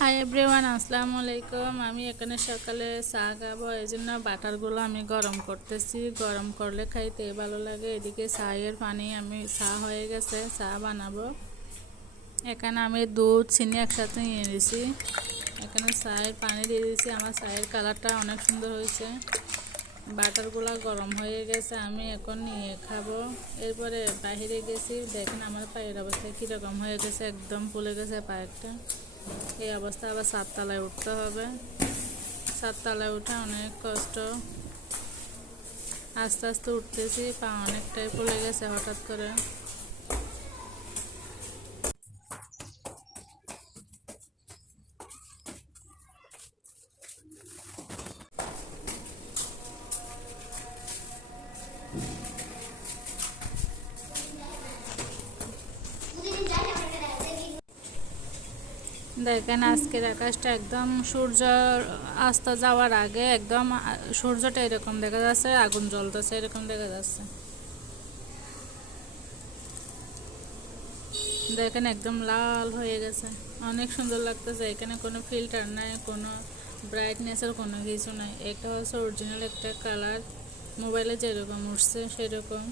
Hi everyone, আসসালামু আলাইকুম। আমি এখানে সকালে চা খাবো, এই জন্য বাটারগুলো আমি গরম করতেছি। গরম করলে খাইতে ভালো লাগে। এদিকে চায়ের পানি আমি চা হয়ে গেছে, চা বানাবো। এখানে আমি দুধ চিনি একসাথে নিয়ে নিয়েছি। এখানে চায়ের পানি দিয়ে দিয়েছি। আমার চায়ের কালারটা অনেক সুন্দর হয়েছে। বাটারগুলো গরম হয়ে গেছে, আমি এখন নিয়ে খাবো। এরপরে বাহিরে গেছি, দেখেন আমার পায়ের অবস্থা কীরকম হয়ে গেছে, একদম ফুলে গেছে পায়েরটা। এই অবস্থা আবার 7 তলায় উঠতে হবে। 7 তলায় উঠে অনেক কষ্ট, আস্তে আস্তে উঠতেছি। পা অনেকটাই ফুলে গেছে হঠাৎ করে। দেখেন আজকের আকাশটা একদম সূর্য অস্ত যাওয়ার আগে একদম সূর্যটা এরকম দেখা যাচ্ছে, আগুন জ্বলতেছে এরকম দেখা যাচ্ছে। দেখেন একদম লাল হয়ে গেছে, অনেক সুন্দর লাগতেছে। এখানে কোনো ফিল্টার নাই, কোনো ব্রাইটনেসের কোনো কিছু নাই। এটা হচ্ছে অরিজিনাল একটা কালার। মোবাইলে যেরকম উঠছে সেরকম,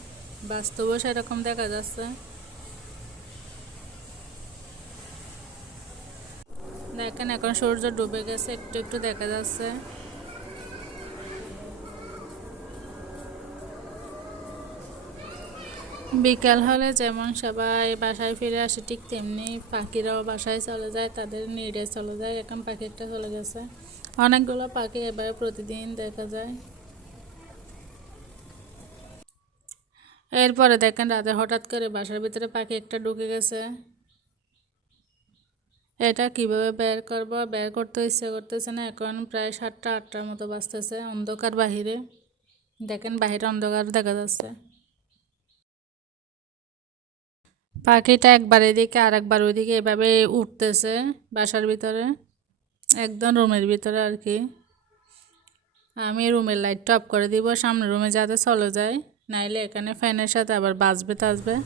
বাস্তবও সেরকম দেখা যাচ্ছে। দেখেন এখন সূর্য ডুবে গেছে, একটু একটু দেখা যাচ্ছে। বিকাল হলে যেমন সবাই বাসায় ফিরে আসে, ঠিক তেমনি পাখিরাও বাসায় চলে যায়, তাদের নিড়ে চলে যায়। এখন পাখি একটা চলে গেছে। অনেকগুলো পাখি এবার প্রতিদিন দেখা যায়। এরপরে দেখেন রাতে হঠাৎ করে বাসার ভিতরে পাখি একটা ঢুকে গেছে। এটা কিভাবে বের করব, বের করতে ইচ্ছে করতেছে না। এখন প্রায় 7টা 8টার মতো বাজতেছে, অন্ধকার বাহিরে। দেখেন বাহিরে অন্ধকার দেখা যাচ্ছে। পাখিটা একবার এদিকে আর একবার ওইদিকে এভাবে উঠতেছে বাসার ভিতরে, একদম রুমের ভিতরে আর কি। আমি রুমের লাইটটা অফ করে দিব, সামনে রুমে যাতে চলে যায়, নাইলে এখানে ফ্যানের সাথে আবার বাজবে টাজবে।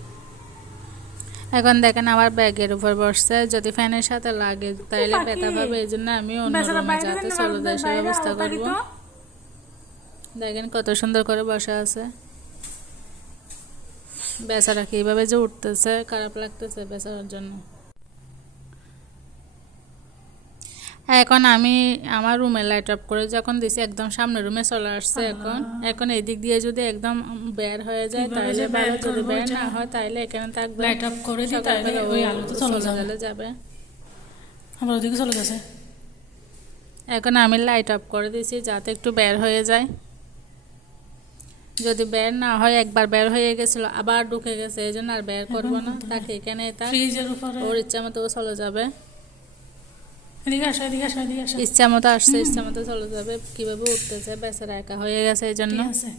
এখন দেখেন আমার ব্যাগের উপর বসছে, যদি ফ্যানের সাথে লাগে তাইলে ব্যথা পাবে, এই জন্য আমি অন্য রুমে যাতে চলে যায় সে ব্যবস্থা করব। দেখেন কত সুন্দর করে বসা আছে। বেচারা কীভাবে যে উঠতেছে, খারাপ লাগতেছে বেচারার জন্য। এখন আমি আমার রুমে লাইট অফ করে যখন দিছি, একদম সামনে রুমে চলে আসছে। এখন এখন এই দিক দিয়ে যদি একদম বের হয়ে যায় তাইলে ভালো, যদি বের না হয় তাইলে এখানে থাকবে। লাইট অফ করে দিই, তাইলে ওই আলো তো চলে যাবে। আমার ওদিকে চলে গেছে। এখন আমি লাইট অফ করে দিয়েছি যাতে একটু বের হয়ে যায়। যদি বের না হয়, একবার বের হয়ে গেছিল আবার ঢুকে গেছে, এই জন্য আর বের করবো না, তাকে এখানে ফ্রিজের উপরে ওর ইচ্ছা মতো ও চলে যাবে। এদিকে আসো, এদিকে আসো, এদিকে আসো। ইচ্ছা মতো আসছে, ইচ্ছা মতো চলে যাবে। কিভাবে উঠতেছে, বেচারা একা হয়ে গেছে, এই জন্য আছে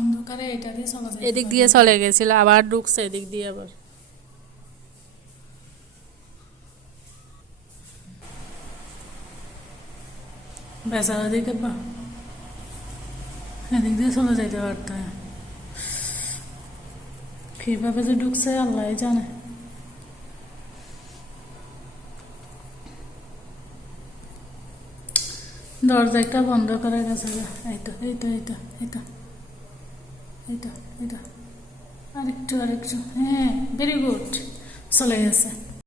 অন্ধকারে এটা দিয়ে চলে যায়। এদিক দিয়ে চলে গেছিল, আবার ঢুকছে এদিক দিয়ে আবার। বেচারা দিকে এদিক দিয়ে চলে যাইতে পারত। কিভাবে যে ঢুকছে আল্লাহ জানে। দরজা একটা বন্ধ করে গেছে। এই তো এই তো এই তো এই তো এই তো এই তো আরেকটু আরেকটু, হ্যাঁ ভেরি গুড, চলে গেছে।